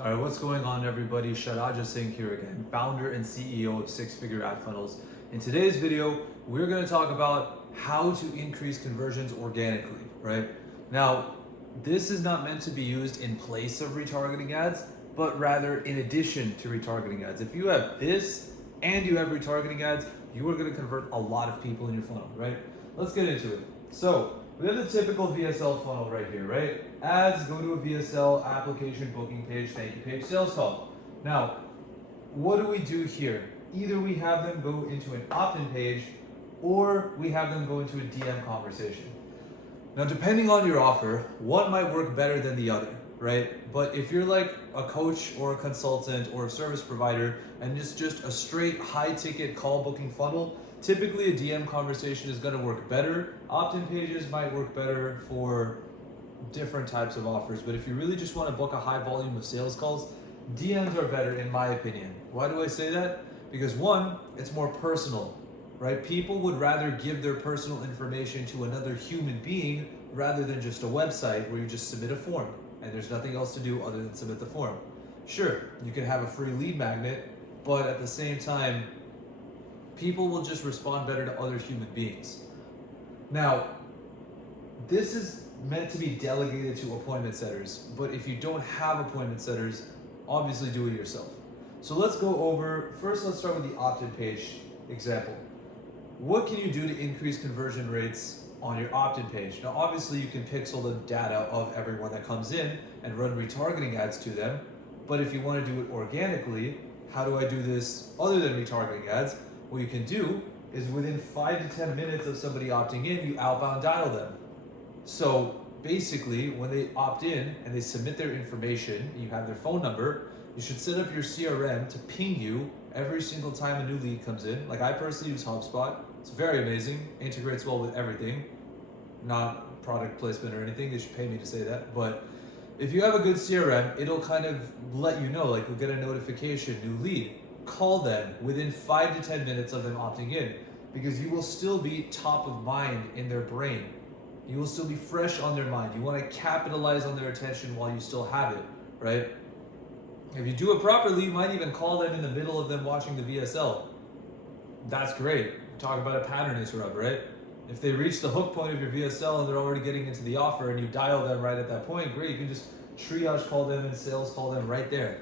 All right, what's going on, everybody? Sharaja Singh here again, founder and CEO of Six Figure Ad Funnels. In today's video, we're going to talk about how to increase conversions organically, right? Now, this is not meant to be used in place of retargeting ads, but rather in addition to retargeting ads. If you have this and you have retargeting ads, you are going to convert a lot of people in your funnel, right? Let's get into it. So, we have the typical VSL funnel right here, right? Ads, go to a VSL, application, booking page, thank you page, sales call. Now, what do we do here? Either we have them go into an opt-in page or we have them go into a DM conversation. Now, depending on your offer, one might work better than the other, right? But if you're like a coach or a consultant or a service provider and it's just a straight high ticket call booking funnel, typically a DM conversation is going to work better. Opt-in pages might work better for different types of offers, but if you really just want to book a high volume of sales calls, DMs are better in my opinion. Why do I say that? Because one, it's more personal, right? People would rather give their personal information to another human being rather than just a website where you just submit a form and there's nothing else to do other than submit the form. Sure, you can have a free lead magnet, but at the same time, people will just respond better to other human beings. Now, this is meant to be delegated to appointment setters, but if you don't have appointment setters, obviously do it yourself. So let's go over, first let's start with the opt-in page example. What can you do to increase conversion rates on your opt-in page? Now obviously you can pixel the data of everyone that comes in and run retargeting ads to them, but if you want to do it organically, how do I do this other than retargeting ads? What you can do is within 5 to 10 minutes of somebody opting in, you outbound dial them. So basically, when they opt in and they submit their information, you have their phone number, you should set up your CRM to ping you every single time a new lead comes in. Like I personally use HubSpot. It's very amazing, integrates well with everything. Not product placement or anything, they should pay me to say that. But if you have a good CRM, it'll kind of let you know, like you'll get a notification, new lead. Call them within 5 to 10 minutes of them opting in, because you will still be top of mind in their brain. You will still be fresh on their mind. You want to capitalize on their attention while you still have it, right? If you do it properly, you might even call them in the middle of them watching the VSL. That's great. Talk about a pattern interrupt, right? If they reach the hook point of your VSL and they're already getting into the offer and you dial them right at that point, great. You can just triage call them and sales call them right there.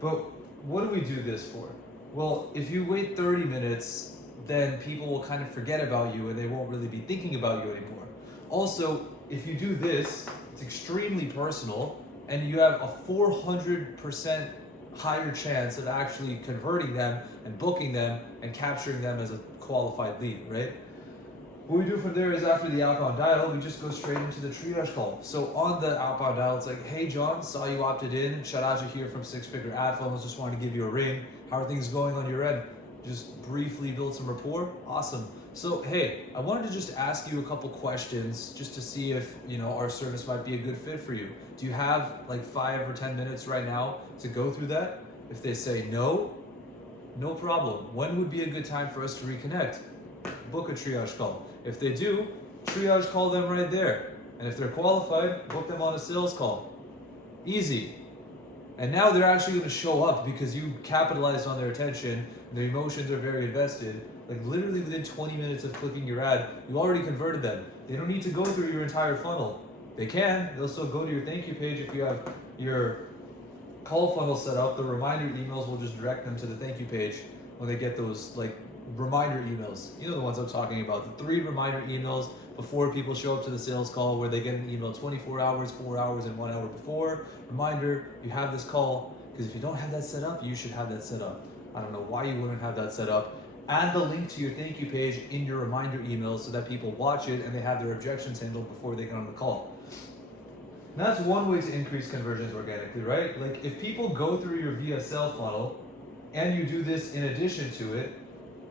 But what do we do this for? Well, if you wait 30 minutes, then people will kind of forget about you and they won't really be thinking about you anymore. Also, if you do this, it's extremely personal and you have a 400% higher chance of actually converting them and booking them and capturing them as a qualified lead, right? What we do from there is after the outbound dial, we just go straight into the triage call. So on the outbound dial, it's like, hey John, saw you opted in. Sharaja here from Six Figure Ad Funnels, just wanted to give you a ring. How are things going on your end? Just briefly build some rapport. Awesome. So hey, I wanted to just ask you a couple questions just to see if our service might be a good fit for you. Do you have like 5 or 10 minutes right now to go through that? If they say no, no problem. When would be a good time for us to reconnect? Book a triage call. If they do, triage call them right there. And if they're qualified, book them on a sales call. Easy. And now they're actually going to show up because you capitalized on their attention. Their emotions are very invested. Like literally within 20 minutes of clicking your ad, you already converted them. They don't need to go through your entire funnel. They can. They'll still go to your thank you page if you have your call funnel set up. The reminder emails will just direct them to the thank you page when they get those like reminder emails. You know the ones I'm talking about. The 3 reminder emails before people show up to the sales call where they get an email 24 hours, 4 hours, and 1 hour before. Reminder, you have this call. Because if you don't have that set up, you should have that set up. I don't know why you wouldn't have that set up. Add the link to your thank you page in your reminder emails so that people watch it and they have their objections handled before they get on the call. And that's one way to increase conversions organically, right? Like if people go through your VSL funnel and you do this in addition to it,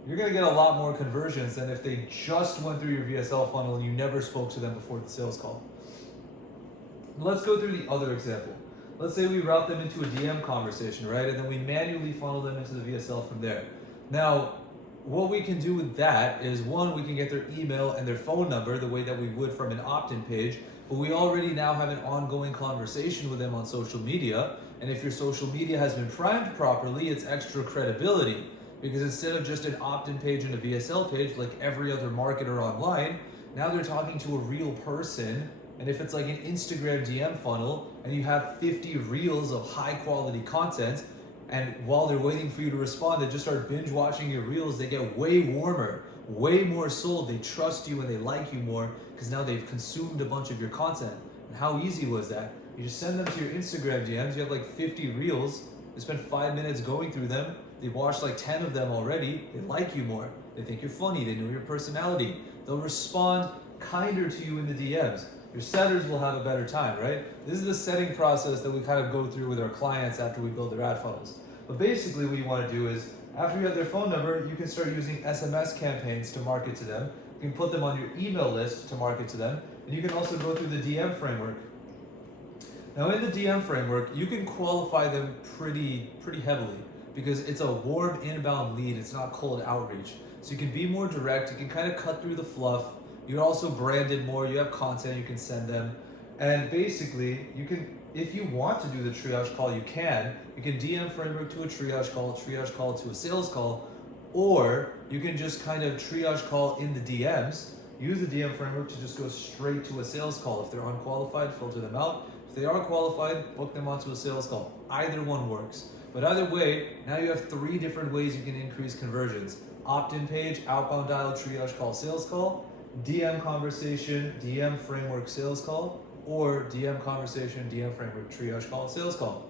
you're going to get a lot more conversions than if they just went through your VSL funnel and you never spoke to them before the sales call. Let's go through the other example. Let's say we route them into a DM conversation, right? And then we manually funnel them into the VSL from there. Now, what we can do with that is one, we can get their email and their phone number the way that we would from an opt-in page, but we already now have an ongoing conversation with them on social media. And if your social media has been primed properly, it's extra credibility. Because instead of just an opt-in page and a VSL page like every other marketer online, now they're talking to a real person. And if it's like an Instagram DM funnel and you have 50 reels of high quality content, and while they're waiting for you to respond, they just start binge watching your reels, they get way warmer, way more sold. They trust you and they like you more because now they've consumed a bunch of your content. And how easy was that? You just send them to your Instagram DMs, you have like 50 reels, they spend 5 minutes going through them, they've watched like 10 of them already, they like you more, they think you're funny, they know your personality, they'll respond kinder to you in the DMs. Your setters will have a better time, right? This is the setting process that we kind of go through with our clients after we build their ad funnels. But basically what you want to do is, after you have their phone number, you can start using SMS campaigns to market to them. You can put them on your email list to market to them. And you can also go through the DM framework. Now in the DM framework, you can qualify them pretty heavily because it's a warm inbound lead. It's not cold outreach. So you can be more direct. You can kind of cut through the fluff. You're also branded more. You have content you can send them. And basically, you can, if you want to do the triage call, you can. You can DM framework to a triage call to a sales call, or you can just kind of triage call in the DMs. Use the DM framework to just go straight to a sales call. If they're unqualified, filter them out. If they are qualified, book them onto a sales call. Either one works. But either way, now you have 3 different ways you can increase conversions. Opt-in page, outbound dial, triage call, sales call, DM conversation, DM framework, sales call, or DM conversation, DM framework, triage call, sales call.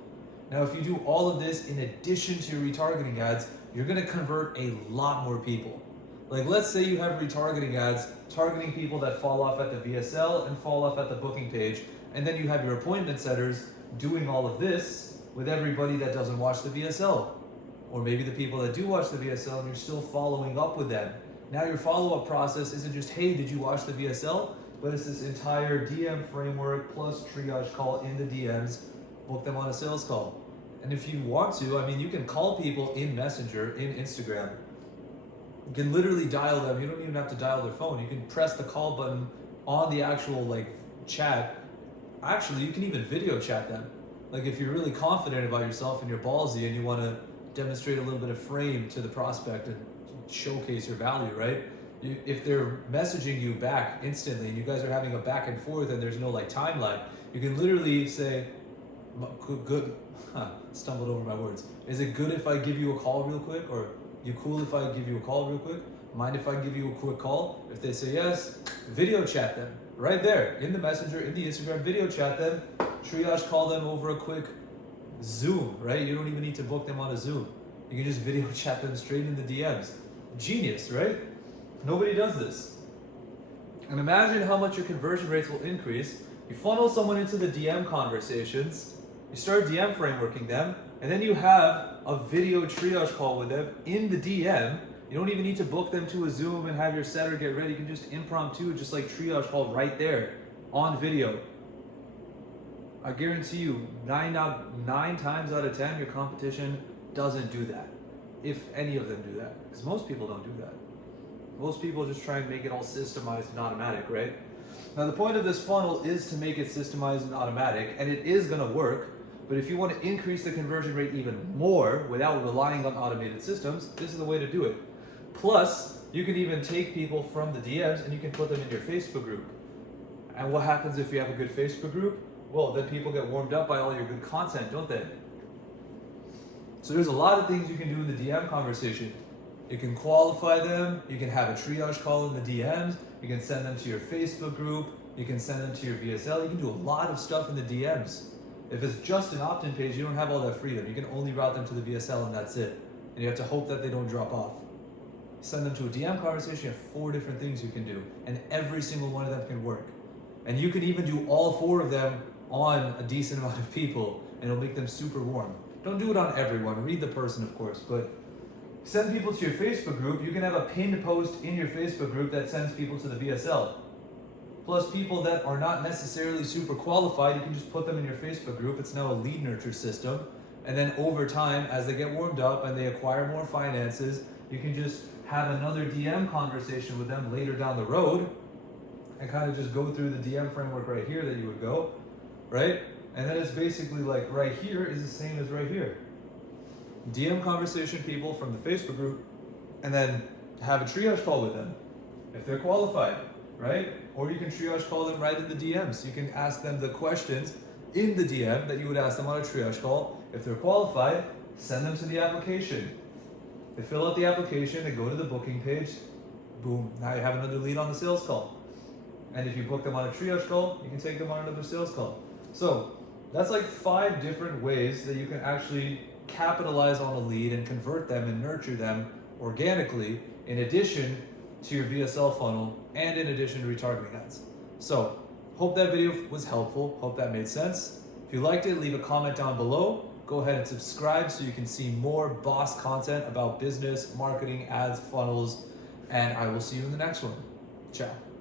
Now, if you do all of this in addition to your retargeting ads, you're gonna convert a lot more people. Like let's say you have retargeting ads targeting people that fall off at the VSL and fall off at the booking page, and then you have your appointment setters doing all of this with everybody that doesn't watch the VSL. Or maybe the people that do watch the VSL and you're still following up with them. Now your follow-up process isn't just, hey, did you watch the VSL? But it's this entire DM framework plus triage call in the DMs, book them on a sales call. And if you want to, I mean, you can call people in Messenger, in Instagram. You can literally dial them. You don't even have to dial their phone. You can press the call button on the actual like chat. Actually, you can even video chat them. Like if you're really confident about yourself and you're ballsy and you want to demonstrate a little bit of frame to the prospect and showcase your value, right? If they're messaging you back instantly and you guys are having a back and forth and there's no like timeline, you can literally say, good, stumbled over my words. Is it good if I give you a call real quick? Or you cool if I give you a call real quick? Mind if I give you a quick call? If they say yes, video chat them right there in the Messenger, in the Instagram, video chat them, triage call them over a quick Zoom, right? You don't even need to book them on a Zoom. You can just video chat them straight in the DMs. Genius, right? Nobody does this. And imagine how much your conversion rates will increase. You funnel someone into the DM conversations, you start DM frameworking them, and then you have a video triage call with them in the DM. You don't even need to book them to a Zoom and have your setter get ready. You can just impromptu, just like triage call right there on video. I guarantee you, 9 times out of 10, your competition doesn't do that. If any of them do that. Because most people don't do that. Most people just try and make it all systemized and automatic, right? Now the point of this funnel is to make it systemized and automatic, and it is gonna work, but if you want to increase the conversion rate even more without relying on automated systems, this is the way to do it. Plus, you can even take people from the DMs and you can put them in your Facebook group. And what happens if you have a good Facebook group? Well, then people get warmed up by all your good content, don't they? So there's a lot of things you can do in the DM conversation. You can qualify them, you can have a triage call in the DMs, you can send them to your Facebook group, you can send them to your VSL, you can do a lot of stuff in the DMs. If it's just an opt-in page, you don't have all that freedom. You can only route them to the VSL and that's it. And you have to hope that they don't drop off. Send them to a DM conversation, you have 4 different things you can do, and every single one of them can work. And you can even do all 4 of them on a decent amount of people, and it'll make them super warm. Don't do it on everyone, read the person of course, but send people to your Facebook group. You can have a pinned post in your Facebook group that sends people to the VSL. Plus people that are not necessarily super qualified, you can just put them in your Facebook group. It's now a lead nurture system. And then over time, as they get warmed up and they acquire more finances, you can just have another DM conversation with them later down the road and kind of just go through the DM framework right here that you would go, right? And then it's basically like right here is the same as right here. DM conversation people from the Facebook group, and then have a triage call with them if they're qualified, right? Or you can triage call them right in the DMs. You can ask them the questions in the DM that you would ask them on a triage call. If they're qualified, send them to the application. They fill out the application, they go to the booking page, boom, now you have another lead on the sales call. And if you book them on a triage call, you can take them on another sales call. So that's like 5 different ways that you can actually capitalize on a lead and convert them and nurture them organically, in addition to your VSL funnel and in addition to retargeting ads. So hope that video was helpful. Hope that made sense. If you liked it, leave a comment down below. Go ahead and subscribe so you can see more boss content about business, marketing, ads, funnels, and I will see you in the next one. Ciao.